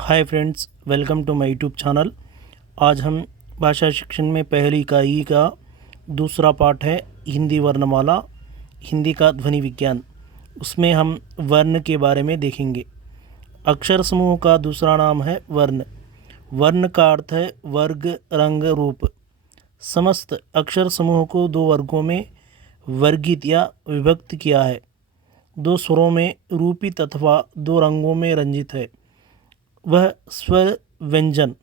Hi friends, welcome to my YouTube channel. आज हम भाषा शिक्षण में पहली इकाई का दूसरा पाठ है हिंदी वर्णमाला, हिंदी का ध्वनि विज्ञान। उसमें हम वर्ण के बारे में देखेंगे। अक्षर समूह का दूसरा नाम है वर्ण। वर्ण का अर्थ है वर्ग, रंग, रूप। समस्त अक्षर समूह को दो वर्गों में वर्गित या विभक्त किया है। दो स्वरों में रूपित अथवा दो रंगों में रंजित है। वह स्वर व्यंजन।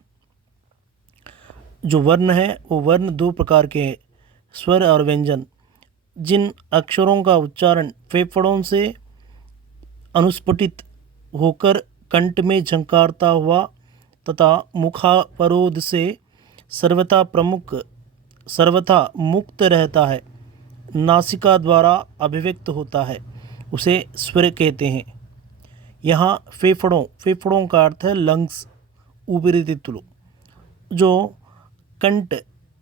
जो वर्ण है वो वर्ण दो प्रकार के हैं, स्वर और व्यंजन। जिन अक्षरों का उच्चारण फेफड़ों से अनुस्फुटित होकर कंठ में झंकारता हुआ तथा मुखावरोध से सर्वथा मुक्त रहता है, नासिका द्वारा अभिव्यक्त होता है, उसे स्वर कहते हैं। यहाँ फेफड़ों का अर्थ है लंग्स, ऊपरी जो कंठ,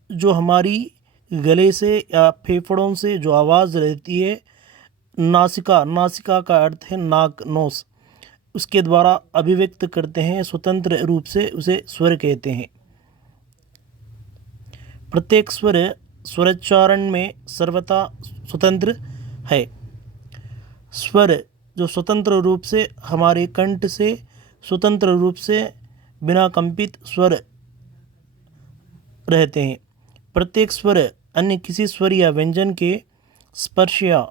जो हमारी गले से या फेफड़ों से जो आवाज़ रहती है। नासिका का अर्थ है नाक, नोस, उसके द्वारा अभिव्यक्त करते हैं स्वतंत्र रूप से, उसे स्वर कहते हैं। प्रत्येक स्वर स्वरोच्चारण में सर्वथा स्वतंत्र है। स्वर जो स्वतंत्र रूप से हमारे कंठ से स्वतंत्र रूप से बिना कंपित स्वर रहते हैं। प्रत्येक स्वर अन्य किसी स्वर या व्यंजन के स्पर्श या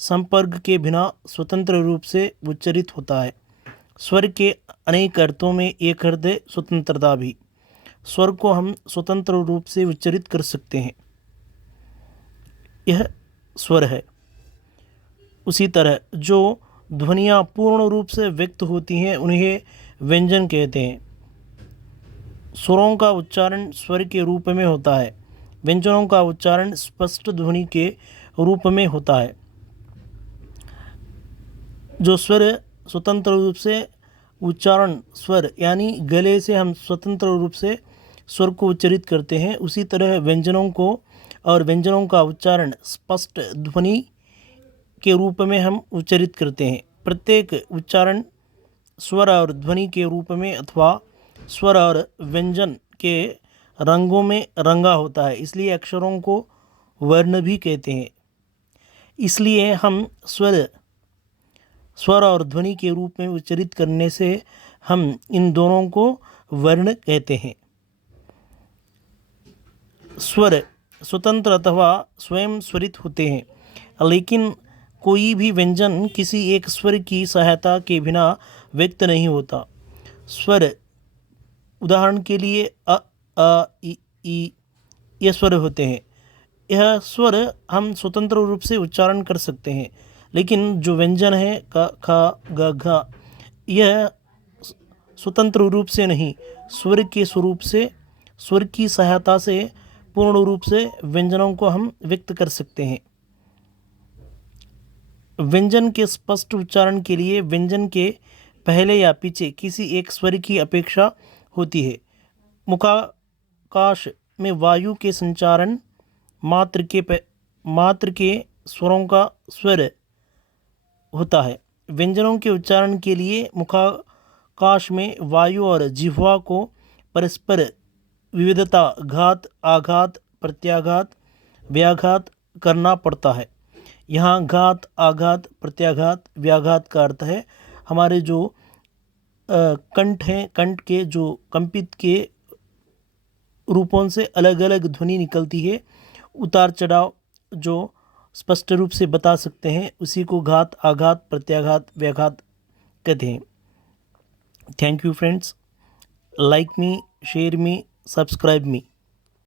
संपर्क के बिना स्वतंत्र रूप से उच्चरित होता है। स्वर के अनेक अर्थों में एक अर्थ है स्वतंत्रता भी। स्वर को हम स्वतंत्र रूप से उच्चरित कर सकते हैं, यह स्वर है। उसी तरह जो ध्वनियाँ पूर्ण रूप से व्यक्त होती हैं उन्हें व्यंजन कहते हैं। स्वरों का उच्चारण स्वर के रूप में होता है, व्यंजनों का उच्चारण स्पष्ट ध्वनि के रूप में होता है। जो स्वर स्वतंत्र रूप से उच्चारण, स्वर यानी गले से हम स्वतंत्र रूप से स्वर को उच्चरित करते हैं, उसी तरह व्यंजनों का उच्चारण स्पष्ट ध्वनि के रूप में हम उच्चरित करते हैं। प्रत्येक उच्चारण स्वर और ध्वनि के रूप में अथवा स्वर और व्यंजन के रंगों में रंगा होता है, इसलिए अक्षरों को वर्ण भी कहते हैं। इसलिए हम स्वर और ध्वनि के रूप में उच्चरित करने से हम इन दोनों को वर्ण कहते हैं। स्वर स्वतंत्र अथवा स्वयं स्वरित होते हैं, लेकिन कोई भी व्यंजन किसी एक स्वर की सहायता के बिना व्यक्त नहीं होता। स्वर उदाहरण के लिए अ, आ, ई ये स्वर होते हैं। यह स्वर हम स्वतंत्र रूप से उच्चारण कर सकते हैं, लेकिन जो व्यंजन है क, ख, ग, घ, यह स्वतंत्र रूप से नहीं, स्वर के स्वरूप से, स्वर की सहायता से पूर्ण रूप से व्यंजनों को हम व्यक्त कर सकते हैं। व्यंजन के स्पष्ट उच्चारण के लिए व्यंजन के पहले या पीछे किसी एक स्वर की अपेक्षा होती है। मुखाकाश में वायु के संचारण मात्र के स्वरों का स्वर होता है। व्यंजनों के उच्चारण के लिए मुखाकाश में वायु और जिह्वा को परस्पर विविधता, घात, आघात, प्रत्याघात, व्याघात करना पड़ता है। यहाँ घात, आघात, प्रत्याघात, व्याघात का अर्थ है हमारे जो कंठ हैं, कंठ के जो कंपित के रूपों से अलग अलग ध्वनि निकलती है, उतार चढ़ाव जो स्पष्ट रूप से बता सकते हैं, उसी को घात, आघात, प्रत्याघात, व्याघात कहते हैं। Thank you friends, like me, share me, subscribe me.